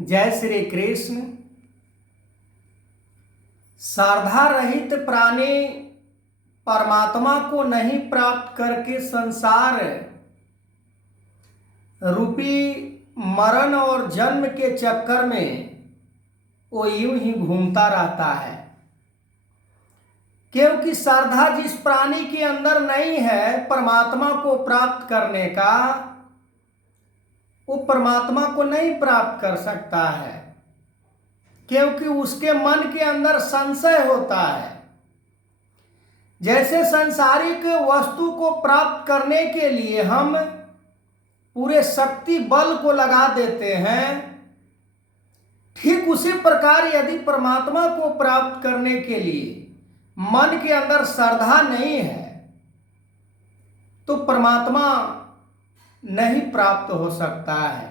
जय श्री कृष्ण। श्रद्धा रहित प्राणी परमात्मा को नहीं प्राप्त करके संसार रूपी मरण और जन्म के चक्कर में वो यूं ही घूमता रहता है, क्योंकि श्रद्धा जिस प्राणी के अंदर नहीं है परमात्मा को प्राप्त करने का, वो परमात्मा को नहीं प्राप्त कर सकता है, क्योंकि उसके मन के अंदर संशय होता है। जैसे सांसारिक वस्तु को प्राप्त करने के लिए हम पूरे शक्ति बल को लगा देते हैं, ठीक उसी प्रकार यदि परमात्मा को प्राप्त करने के लिए मन के अंदर श्रद्धा नहीं है तो परमात्मा नहीं प्राप्त हो सकता है।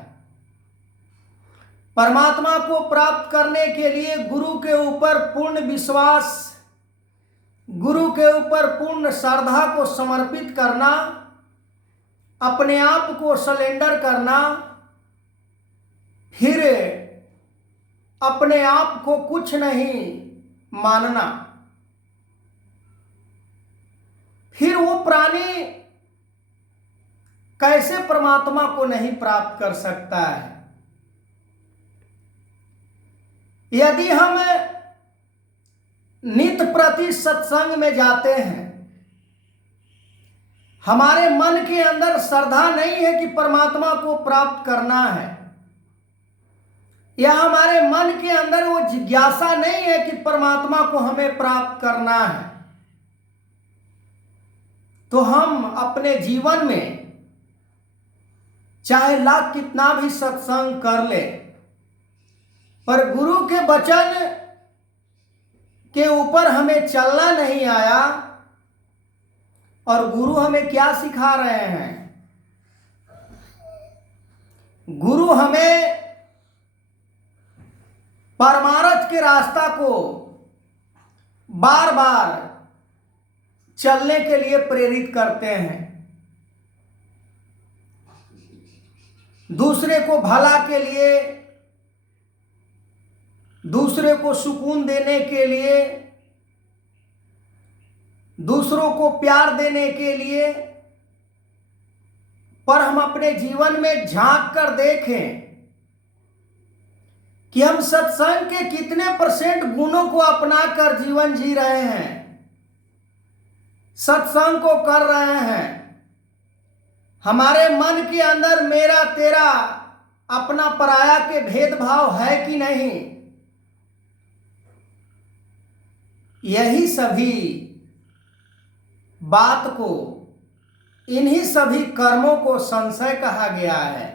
परमात्मा को प्राप्त करने के लिए गुरु के ऊपर पूर्ण विश्वास, गुरु के ऊपर पूर्ण श्रद्धा को समर्पित करना, अपने आप को सरेंडर करना, फिर अपने आप को कुछ नहीं मानना, फिर वो प्राणी कैसे परमात्मा को नहीं प्राप्त कर सकता है। यदि हम नित्य प्रति सत्संग में जाते हैं, हमारे मन के अंदर श्रद्धा नहीं है कि परमात्मा को प्राप्त करना है, या हमारे मन के अंदर वो जिज्ञासा नहीं है कि परमात्मा को हमें प्राप्त करना है, तो हम अपने जीवन में चाहे लाख कितना भी सत्संग कर ले, पर गुरु के वचन के ऊपर हमें चलना नहीं आया। और गुरु हमें क्या सिखा रहे हैं? गुरु हमें परमार्थ के रास्ता को बार बार चलने के लिए प्रेरित करते हैं, दूसरे को भला के लिए, दूसरे को सुकून देने के लिए, दूसरों को प्यार देने के लिए। पर हम अपने जीवन में झांक कर देखें कि हम सत्संग के कितने % गुणों को अपनाकर जीवन जी रहे हैं, सत्संग को कर रहे हैं। हमारे मन के अंदर मेरा तेरा अपना पराया के भेदभाव है कि नहीं? यही सभी बात को, इन्हीं सभी कर्मों को संशय कहा गया है,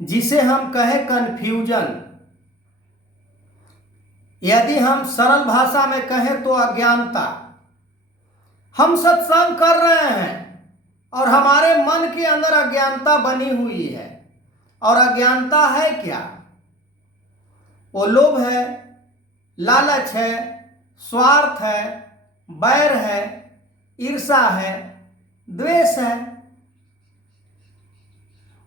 जिसे हम कहें कन्फ्यूजन। यदि हम सरल भाषा में कहें तो अज्ञानता। हम सत्संग कर रहे हैं और हमारे मन के अंदर अज्ञानता बनी हुई है। और अज्ञानता है क्या? वो लोभ है, लालच है, स्वार्थ है, बैर है, ईर्षा है, द्वेष है।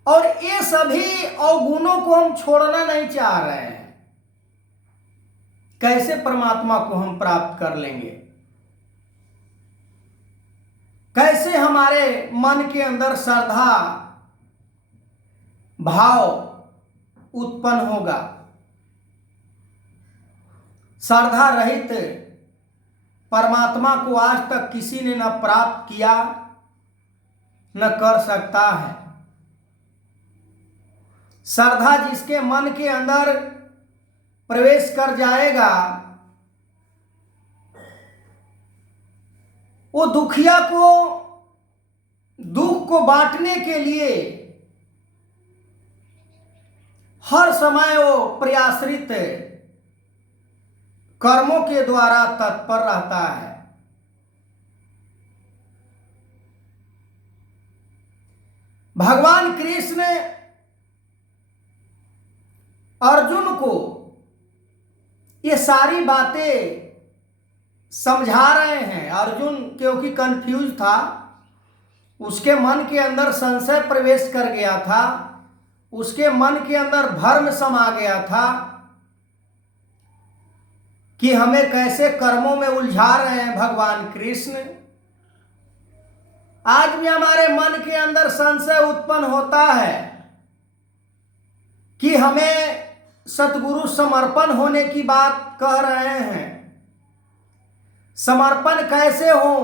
और ये सभी अवगुणों को हम छोड़ना नहीं चाह रहे हैं। कैसे परमात्मा को हम प्राप्त कर लेंगे? कैसे हमारे मन के अंदर श्रद्धा भाव उत्पन्न होगा? श्रद्धा रहित परमात्मा को आज तक किसी ने न प्राप्त किया न कर सकता है। श्रद्धा जिसके मन के अंदर प्रवेश कर जाएगा, वो दुखिया को दुख को बांटने के लिए हर समय वो प्रयासरित कर्मों के द्वारा तत्पर रहता है। भगवान कृष्ण अर्जुन को ये सारी बातें समझा रहे हैं। अर्जुन क्योंकि कंफ्यूज था, उसके मन के अंदर संशय प्रवेश कर गया था, उसके मन के अंदर भ्रम समा गया था कि हमें कैसे कर्मों में उलझा रहे हैं भगवान कृष्ण। आज भी हमारे मन के अंदर संशय उत्पन्न होता है कि हमें सतगुरु समर्पण होने की बात कह रहे हैं। समर्पण कैसे हो,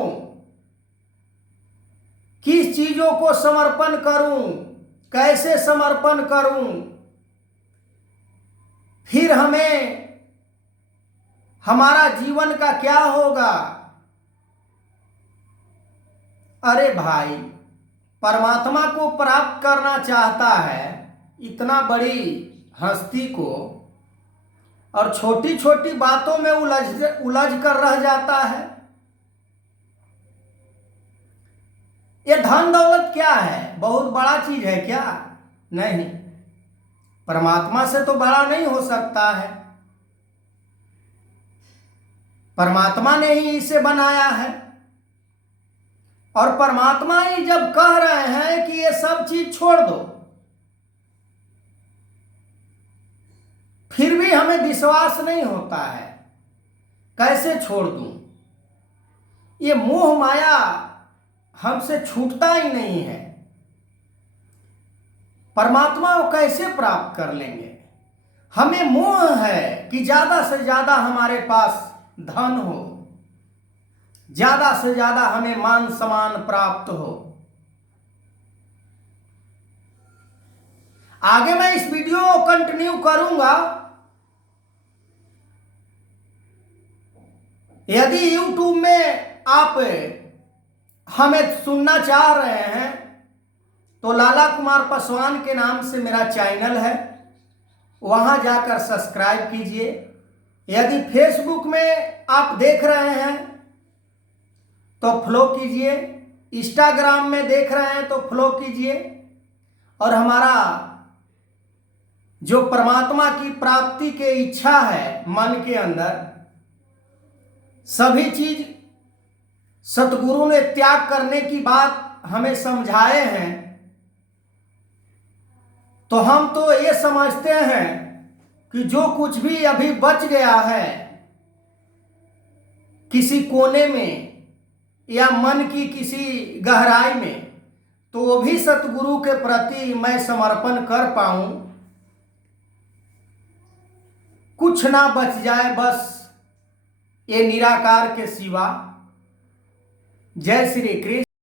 किस चीजों को समर्पण करूं, कैसे समर्पण करूं, फिर हमें हमारा जीवन का क्या होगा। अरे भाई, परमात्मा को प्राप्त करना चाहता है इतना बड़ी हस्ती को, और छोटी छोटी बातों में उलझ कर रह जाता है। ये धन दौलत क्या है, बहुत बड़ा चीज है क्या? नहीं, परमात्मा से तो बड़ा नहीं हो सकता है। परमात्मा ने ही इसे बनाया है, और परमात्मा ही जब कह रहे हैं कि ये सब चीज छोड़ दो, फिर भी हमें विश्वास नहीं होता है। कैसे छोड़ दूं? ये मोह माया हमसे छूटता ही नहीं है। परमात्मा को कैसे प्राप्त कर लेंगे? हमें मोह है कि ज्यादा से ज्यादा हमारे पास धन हो, ज्यादा से ज्यादा हमें मान सम्मान प्राप्त हो। आगे मैं इस वीडियो को कंटिन्यू करूंगा। यदि YouTube में आप हमें सुनना चाह रहे हैं तो लाला कुमार पासवान के नाम से मेरा चैनल है, वहां जाकर सब्सक्राइब कीजिए। यदि फेसबुक में आप देख रहे हैं तो फॉलो कीजिए, इंस्टाग्राम में देख रहे हैं तो फॉलो कीजिए। और हमारा जो परमात्मा की प्राप्ति की इच्छा है मन के अंदर, सभी चीज सतगुरु ने त्याग करने की बात हमें समझाए हैं, तो हम तो ये समझते हैं कि जो कुछ भी अभी बच गया है किसी कोने में या मन की किसी गहराई में, तो वो भी सतगुरु के प्रति मैं समर्पण कर पाऊं, कुछ ना बच जाए बस ये निराकार के सिवा। जय श्री कृष्ण।